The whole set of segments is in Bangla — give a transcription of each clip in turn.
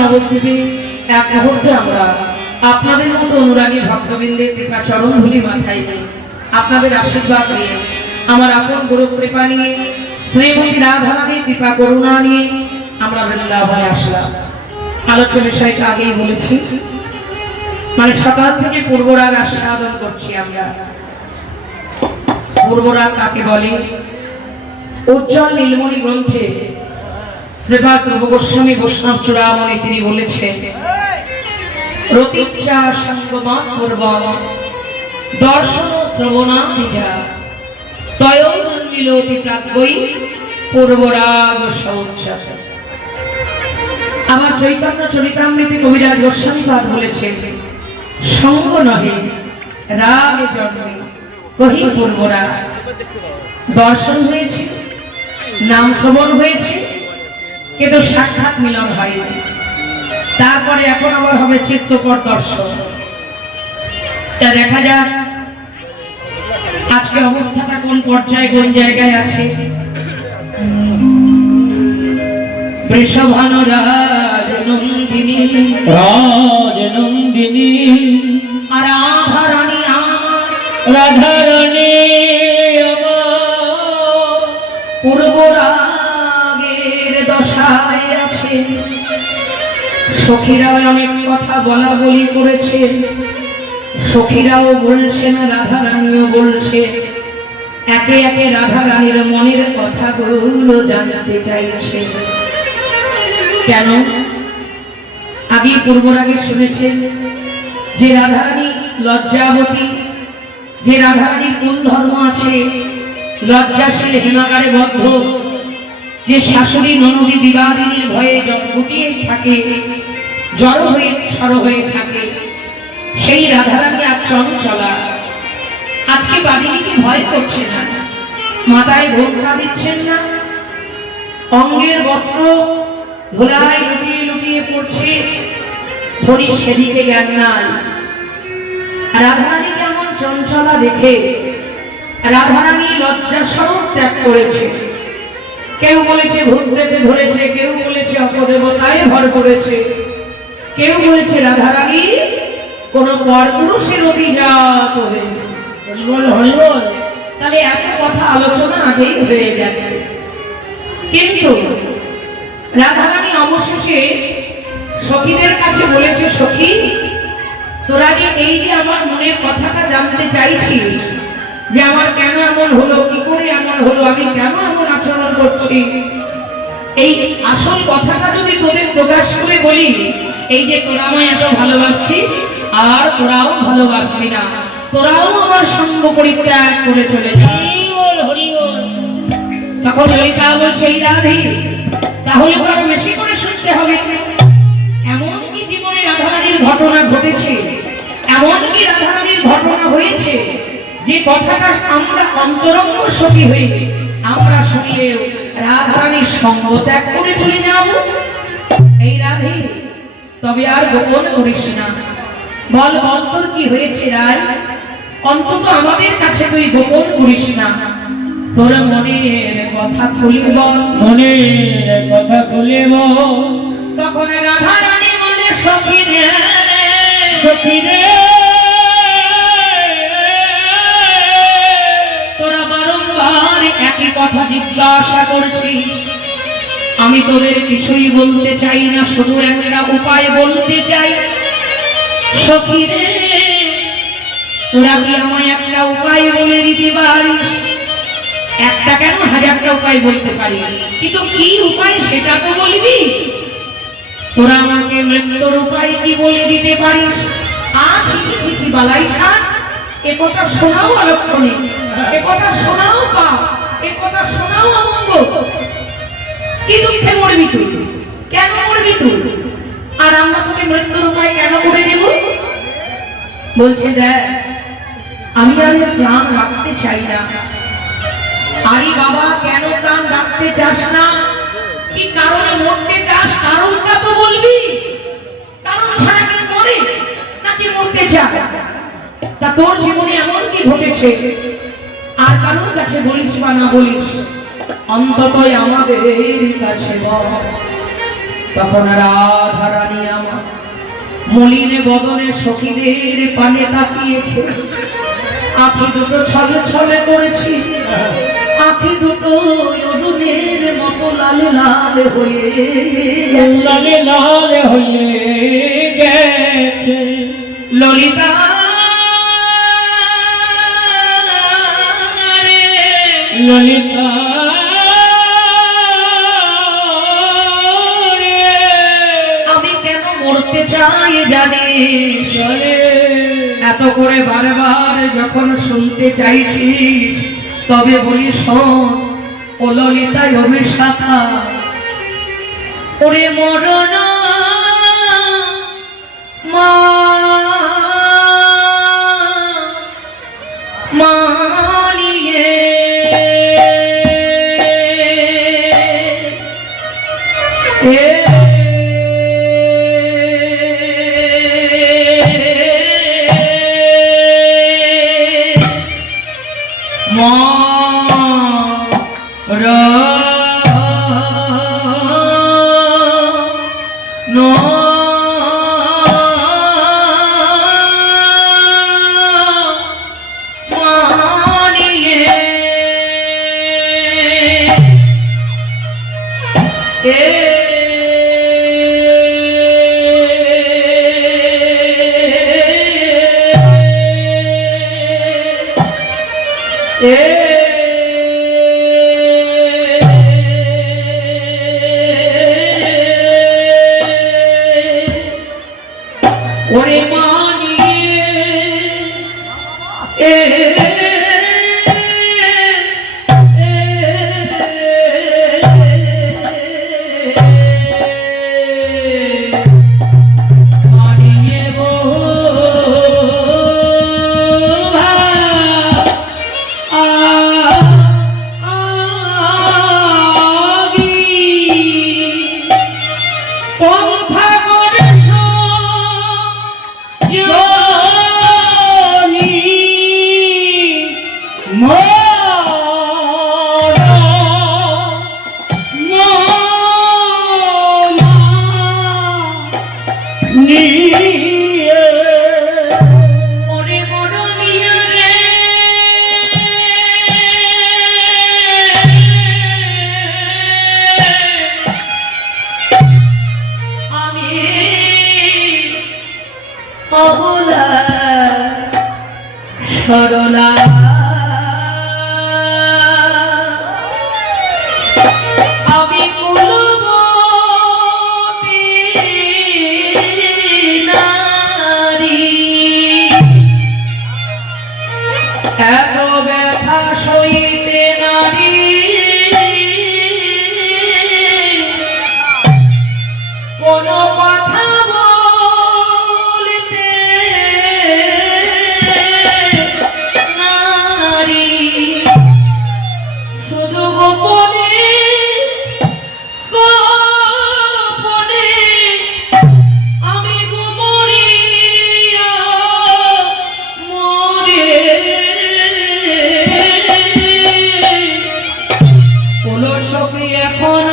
নবদ্বীপে এক মুহূর্তে আমরা আপনাদের মতো অনুরাগী ভক্তবৃন্দের কৃপা চরণ ধুলি মাথায় নিয়ে আপনাদের আশীর্বাদ নিয়ে আমার আপন গুরু কৃপা নিয়ে শ্রীমতী রাধারানীর কৃপা করুণা নিয়ে আমরা বৃন্দাবনে আসলাম। আলোচ্য বিষয়টা আগেই বলেছি, মানে সকাল থেকে পূর্বরাগ আস্বাদন করছি আমরা। পূর্বরাগ কাকে বলে? উজ্জ্বল নীলমণি গ্রন্থে শ্রীপাদ ধ্রুব গোস্বামী বৈষ্ণব চূড়ামণি তিনি বলেছেন, রতিচ্ছা সঙ্গমা পূর্বম দর্শন শ্রবণাদিজা তয়োন্মিলতি প্রাজ্ঞৈ পূর্বরাগ সৌচ্ছ্বাস। আমার চৈতন্য চরিতামৃতে কবিরাজ গোস্বামীপাদ বলেছেন, সঙ্গ নহে রাগ জন্মে কহি পূর্বরাগ। দর্শন হয়েছে, নাম শ্রবণ হয়েছে, কিন্তু সাক্ষাৎ মিলন হয়নি। তারপরে এখন আবার হবে চিত্তপট দর্শন। তা দেখা যাক আজকে অবস্থাটা কোন পর্যায়ে কোন জায়গায় আছে। বৃষভানু রাজনন্দিনী রাজনন্দিনী রাধারানী আমার রাধারানী আমার পূর্বরাগের দশায় আছে। সখীরাও অনেক কথা বলা বলি করেছে, সখীরাও বলছেন, রাধারানীও বলছে। একে একে রাধারানীর মনের কথাগুলো জানতে চাইছে। কেন? আগে পূর্বরাগে শুনেছে যে রাধারানী লজ্জাবতী, যে রাধারানীর কুল ধর্ম আছে, লজ্জাশীল হেনাগারে বদ্ধ, যে শাশুড়ি ননদী বিবাদিনীর ভয়ে গুটিয়ে থাকে, জড় হয়ে সর হয়ে থাকে, সেই রাধারানী আর চঞ্চলা। আজকে বাদিনীকে ভয় করছে না, মাথায় ঘোমটা দিচ্ছেন না, অঙ্গের বস্ত্র ধুলায় লুটিয়ে লুটিয়ে পড়ছে, ধনী সেদিকে জ্ঞান নাই। রাধারানী কেমন চঞ্চলা দেখে রাধারানী লজ্জা স্বরূপ ত্যাগ করেছে। কেউ বলেছে ভূত প্রেতে ধরেছে, কেউ বলেছে অপদেবতায় ভর করেছে, কেউ বলেছে রাধারানী কোন পরপুরুষের অভিজাত হয়েছে। তাহলে এত কথা আলোচনা আগেই হয়ে গেছে। কিন্তু রাধারানী অবশেষে সখীদের কাছে বলেছে, সখী তোরা কি এই যে আমার মনের কথাটা জানতে চাইছিস, যে আমার কেন এমন হলো, কি করে এমন হলো, আমি কেন এমন আচরণ করছি, এই আসল কথাটা যদি তোদের প্রকাশ করে বলি, এই যে তোরা আমায় এত ভালোবাসছিস আর তোরাও ভালোবাসবি না, তোরাও আমার সঙ্গ পরিত্যাগ করে চলে যাবি। তখন ললিতা বলছে, রাধে তাহলে আরো বেশি করে শুনতে হবে। এমন কি জীবনে রাধারানীর ঘটনা ঘটেছে, এমন কি রাধারানীর ঘটনা হয়েছে যে কথাটা আমরা অন্তরঙ্গ সখী হয়ে আমরা শুনলেও সঙ্গ ত্যাগ করে চলে যাব। এই রাধে, তবে আর গোপন করিস না। বল বল, তোর কি হয়েছে রায়? অন্তত আমাদের কাছে তুই গোপন করিস না। তোর মনের কথা খুলে বল, মনের কথা খুলে বল। তখন রাধা রানী বলে সখী রে, সখী রে, তোরা বারংবার একই কথা জিজ্ঞাসা করছিস, আমি তোদের কিছুই বলতে চাই না, শুধু একটা উপায় বলতে চাই। সখী রে, তোরা কি আমায় একটা উপায় বলে দিতে পারিস? একটা কেন, হাজারটা উপায় বলতে পারি, কিন্তু কি উপায় সেটা তো বলবি। তোরা আমাকে মৃত্যুর উপায় কি বলে দিতে পারিস? ছি বালাই সার, এ কথা শোনাও অলক্ষণে, এ কথা শোনাও পাপ, এ কথা শোনাও অমঙ্গ। কি দুঃখে মরবি তুই? কেন মরবি তুই? আর আমরা তোকে মৃত্যুর উপায় কেন করে দেব? বলছে দেখ, আমি আর প্রাণ রাখতে চাই না। আরে বাবা, কেন প্রাণ রাখতে চাস না? কি কারণে মরতে চাস? কারণটা তো বলবি। কারণ ছাড়া কি মরে নাকি মরতে চাস? তা তোর জীবনে এমন কি ঘটেছে? আর কারোর কাছে বলিস বা না বলিস, অন্তত আমাদের কাছে বল। তখন রাধা রানী আমার মলিন বদনে সখীদের পানে তাকিয়েছে, আঁখি দুটো ছলে ছলে করেছি, আঁখি দুটো অরুণের মতো লাল লাল হয়ে লাল লাল হয়ে গেছে। ললিতা রে, ললিতা রে, আমি কেন মরতে চাই জানিস? চলে এত করে বারবার যখন শুনতে চাইছিস, তবে বলি শোন, ও ললিতায় অভিশাপা, ওরে মরণ মা মানিয়ে ওরে মানিয়ে সরলা আমি কুলবতী নারী, এত ব্যথা সইতে নারী কোনো কথা বলতে এখন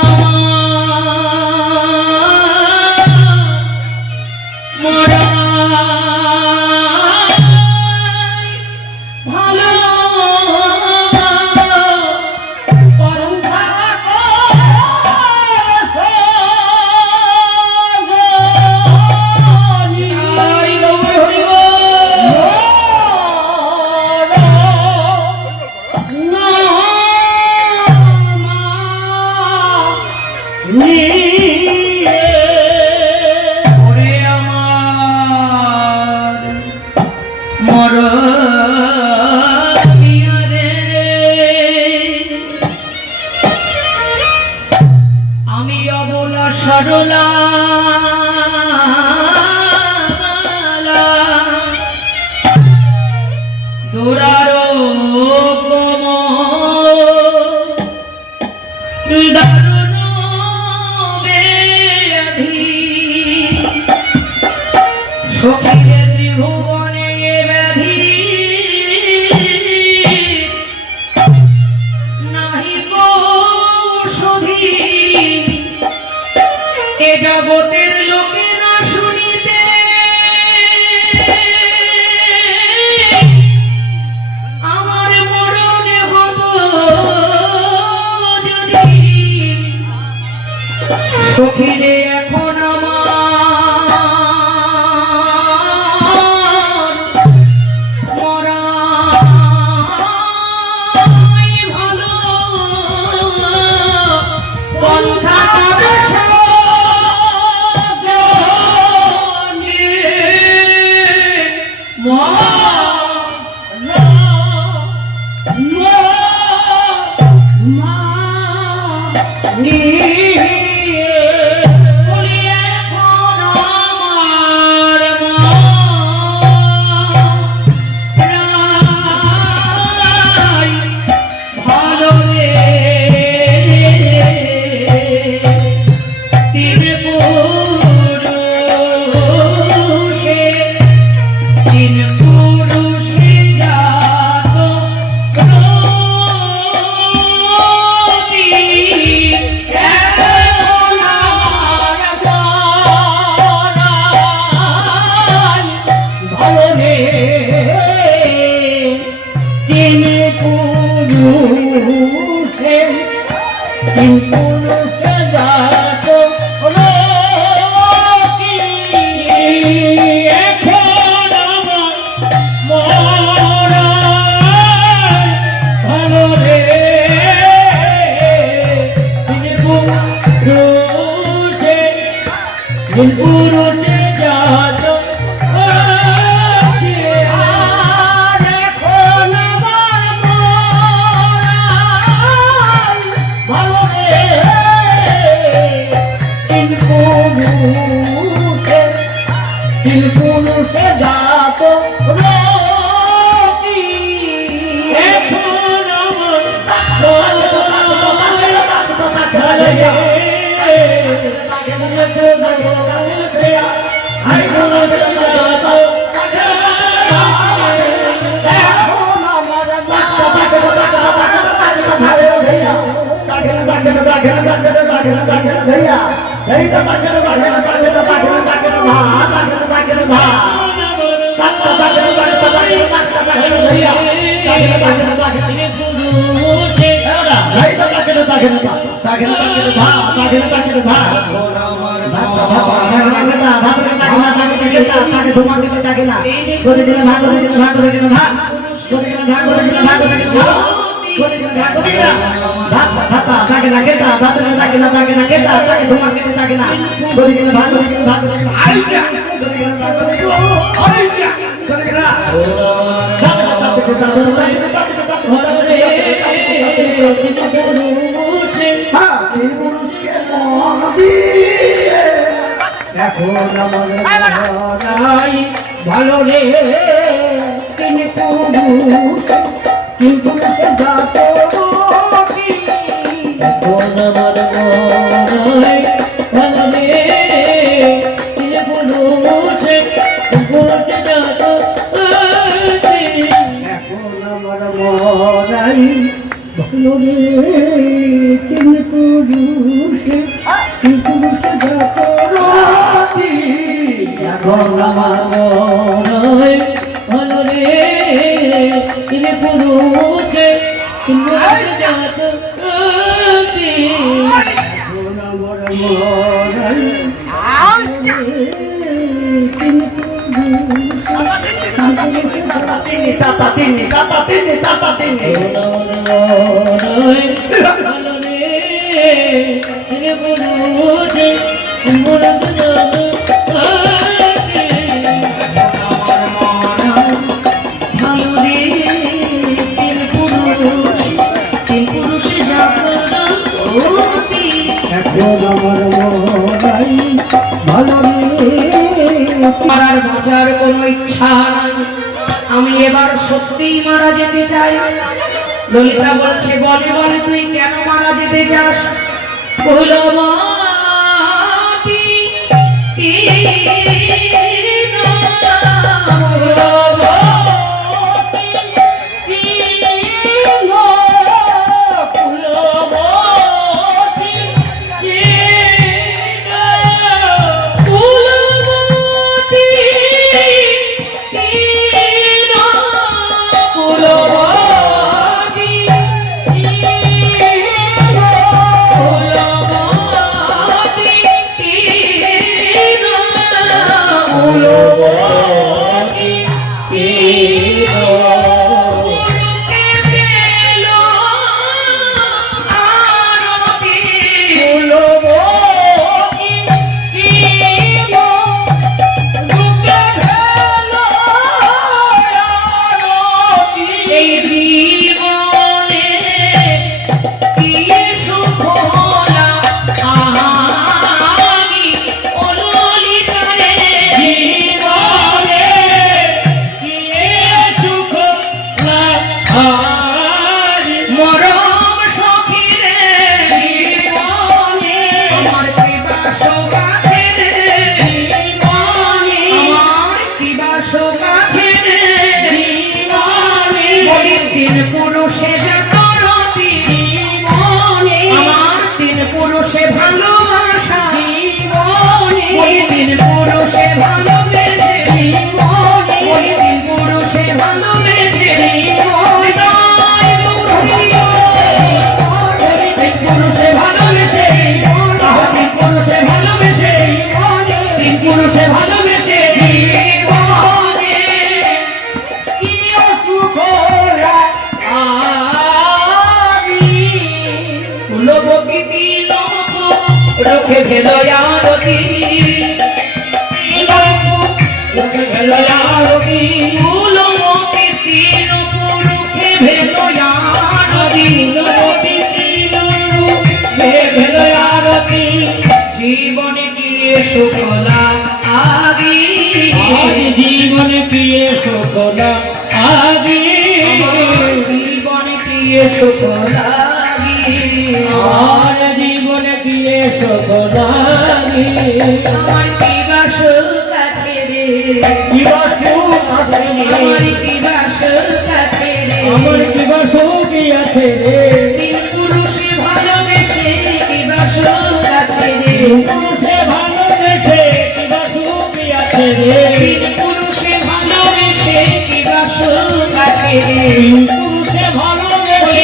মরা ভালো আমি অবলা সরলা দোরারো দারুণ ব্যাধি সখীরে ত্রিভুবনে ব্যাধি নাহি কৌষধি এ জগতের লোকেরা শুনিতে আমার মরণে হতো যদি সখীরে এখন আমার মরাই ভালো পন্থা ভালো রে তিনি পুরুষ কিন্তু এখন আমার মনে ভালো রে তিনি পুরুষ এখন আমার মরাই ভালো রে তিনি পুরুষ এখন আমার মনে ভালো রে তিনি পুরুষে জাত মারার বাঁচার কোনো ইচ্ছা নাই, আমি এবার সত্যিই মারা যেতে চাই। ললিতা বলছে, বলে বলে তুই কেন মারা যেতে চাস? কুলবতী রোখে ভেলয়ারতি রোখে ভেলয়ারতি কুলবতী তিন পুরুষে ভেলয়ারতি কুলবতী তিন রূপে ভেলয়ারতি জীবনে গিয়ে শুকলা আগি জীবনে গিয়ে শুকলা আগি জীবনে গিয়ে শুকলা আর জীবনে গিয়ে সকলারি আমার কি বাসর কাছে রে কি বাসর কাছে রে আমার কি বাসর কাছে রে আমার কি বাসর কি আছে রে তিন পুরুষে ভালোবেসে কি বাসর কাছে রে পুরুষে ভালোবেসে কি বাসর কি আছে রে তিন পুরুষে ভালোবেসে কি বাসর কাছে রে পুরুষে ভালোবেসে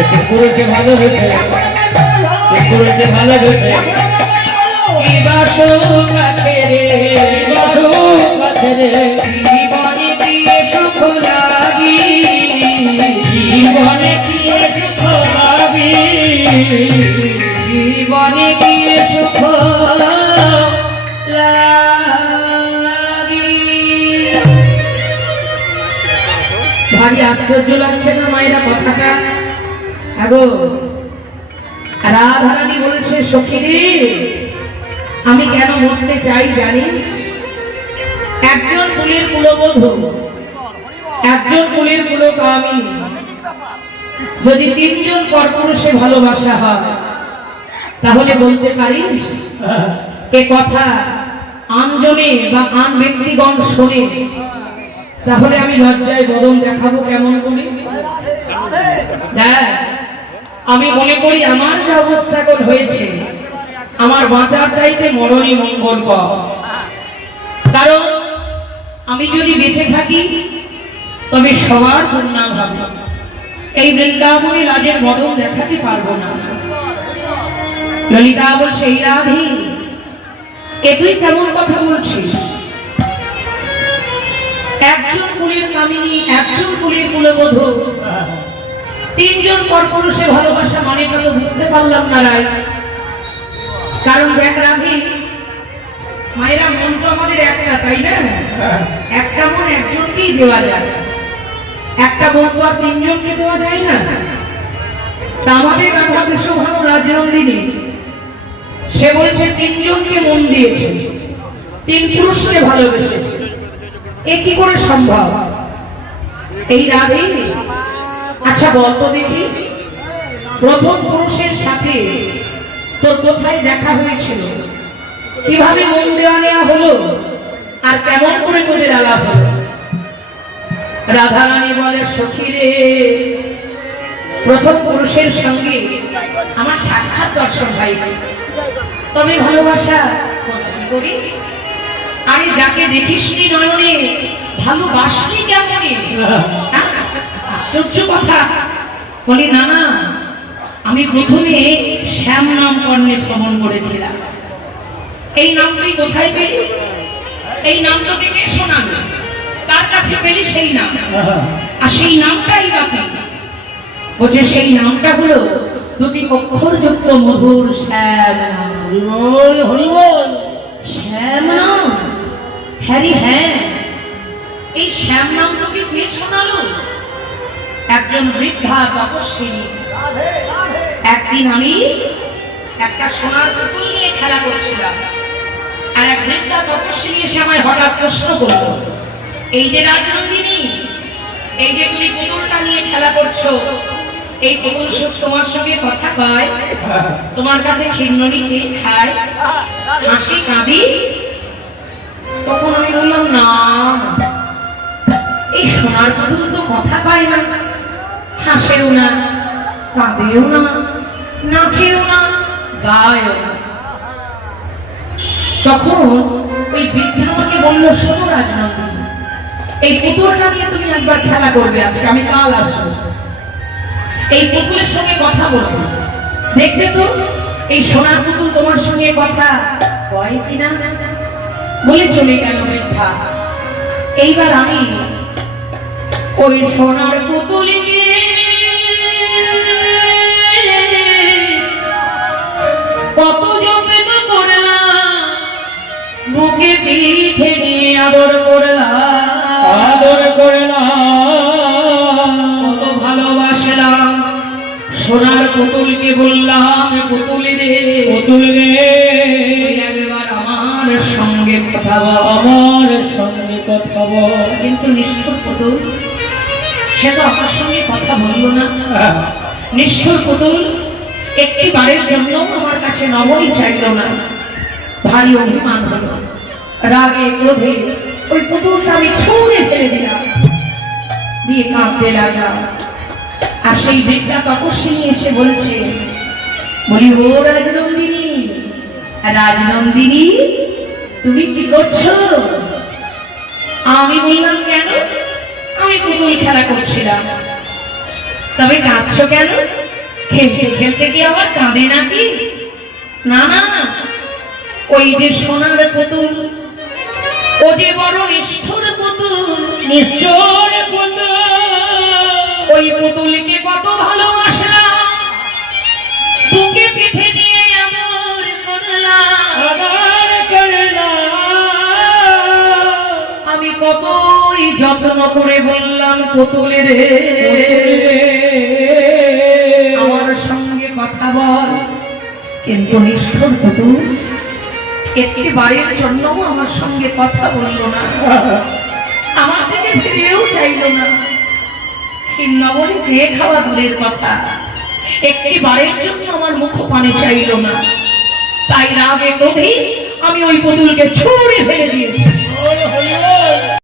এখন পুরুষে ভালোবেসে পুরুষে ভালোবেসে কি বাসর কাছে রে বাসর কাছে রে জীবনে দিয়ে সুখ লাগি জীবনে দিয়ে সুখ লাগি জীবনে দিয়ে সুখ লাগি। ভারী আশ্চর্য লাগছে না মায়েরা কথাটা? আগো রাধারানী বলছে, সখীরে আমি কেন মরতে চাই জানিস? একজন কুলের কুলবধূ, একজন কুলের কুলকামিনী, যদি তিনজন পরপুরুষে ভালোবাসা হয় তাহলে বলতে পারিস এ কথা আনজনে বা আন ব্যক্তিগণ শোনে, তাহলে আমি লজ্জায় বদন দেখাবো কেমন করে? দেখ, আমি মনে করি আমার যে অবস্থা এখন হয়েছে আমার বাঁচার চাইতে মরণই মঙ্গলকর। কারণ আমি যদি বেঁচে থাকি তবে সবার দুর্নাম হবে, এই বৃন্দাবনে লাজের বদন দেখাতে পারবো না। ললিতা বলছে, এই রাধি, এ তুই কেমন কথা বলছিস? একজন কুলের কামিনী, একজন কুলের কুলবধূ, তিনজন পরপুরুষে ভালোবাসা মানেটা তো বুঝতে পারলাম না রাই। কারণ দেখ রাধি, মায়েরা মন তো আমাদের একটা, তাই না? একটা মন একজনকেই দেওয়া যায়, একটা মন তো আর তিনজনকে দেওয়া যায় না। তা আমাদের রাধা কৃষ্ণ ভালো রাজনন্দিনী, সে বলছে তিনজনকে মন দিয়েছে, তিন পুরুষকে ভালোবেসেছে, এ কি করে সম্ভব? এই রাধে, আচ্ছা বলতো দেখি, প্রথম পুরুষের সাথে তোর কোথায় দেখা হয়েছিল, কিভাবে মন দেওয়া নেওয়া হলো, আর কেমন করে তোদের আলাপ হলো? রাধারানী বলে, সখী রে, প্রথম পুরুষের সঙ্গে আমার সাক্ষাৎ দর্শন হয়নি, তবে ভালোবাসা কি করি? আরে যাকে দেখিসনি নয়নে ভালোবাসনি কেমনে? আশ্চর্য কথা। বলি না না, আমি প্রথমে শ্যাম নাম কর্ণে শ্রবণ করেছিলাম। এই নামটি কোথায় পেলি? এই নামটাকে কে শোনালো? কার কাছে পেলি সেই নাম? আর সেই নামটাই বাকি বলছে, সেই নামটা হলো দুটি অক্ষরযুক্ত মধুর শ্যাম নাম। হরিবল হরিবল। শ্যাম নাম? হ্যারি হ্যাঁ, এই শ্যাম নাম তোকে কে শোনালো? একজন বৃদ্ধা তপস্বিনী। একদিন আমি একটা সোনার পুতুল নিয়ে খেলা করছিলাম, আর এক বৃদ্ধা তপস্বিনী এসে আমায় হঠাৎ প্রশ্ন করলো, এই যে রাজনন্দিনী, এই যে তুমি পুতুলটা নিয়ে খেলা করছো, এই পুতুল সুখ তোমার সঙ্গে কথা কয়, তোমার কাছে খিন্ননি চেয়ে খায়, হাসি কাঁদি? তখন আমি বললাম, না, এই সোনার পুতুল তো কথা পায় না, হাসেও না, কাঁদেও না, নাচেও না, গায়েও না। তখন ওই বৃদ্ধা আমাকে বললো, শোনো রাজনন্দিনী, এই পুতুলটা নিয়ে তুমি একবার খেলা করবে, আজকে আমি কাল আসবো, এই পুতুলের সঙ্গে কথা বলবো, দেখবে তো এই সোনার পুতুল তোমার সঙ্গে কথা কয় কিনা। বলে চলে গেল বৃদ্ধা। এইবার আমি ওই সোনার পুতুলকে কত যত্ন করলাম, বুকে পিঠে নিয়ে আদর করলাম, আদর করলাম, কত ভালোবাসলাম। সোনার পুতুলকে বললাম, পুতুল রে, পুতুল রে, একবার আমার সঙ্গে কথা বল, আমার সঙ্গে কথা বল। কিন্তু নিষ্ঠুর পুতুল, সে তো আমার সঙ্গে কথা বললো না। নিষ্ঠুর পুতুল একটি বারের জন্য আমার কাছে নমনই চাইল না। ভারী অভিমান হলো, রাগে ক্রোধে ওই পুতুলটা আমি ছুঁড়ে ফেলে দিলাম, দিয়ে কাঁদতে লাগলাম। আর সেই বৃদ্ধা তপস্বিনী এসে বলছে, বলি, ও রাজনন্দিনী, রাজনন্দিনী তুমি কি করছো? আমি বললাম, কেন? আমি পুতুল খেলা করছিলাম। তবে কাঁদছো কেন? খেলতে খেলতে কি আবার কাঁদে নাকি? না না, ওই যে সোনার পুতুল, ও যে বড় নিষ্ঠুর পুতুল, নিষ্ঠুর পুতুল, ওই পুতুলকে কত ভালোবাসলাম, বুকে পিঠে নিয়ে আদর করলাম, আদর করলাম, আমি কতই যত্ন করে বললাম, পুতুল রে, আমার সঙ্গে কথা বল। কিন্তু নিষ্ঠুর পুতুল একটি বারের জন্য আমার সঙ্গে কথা বলল না, আমার থেকে ফিরেও চাইল না। কিন্না বলে যে খাওয়া দূরের কথা, একটি বারের জন্য আমার মুখ পানে চাইল না। তাই রাগে ক্রোধে আমি ওই পুতুলকে ছুঁড়ে ফেলে দিয়েছি। হরি হরি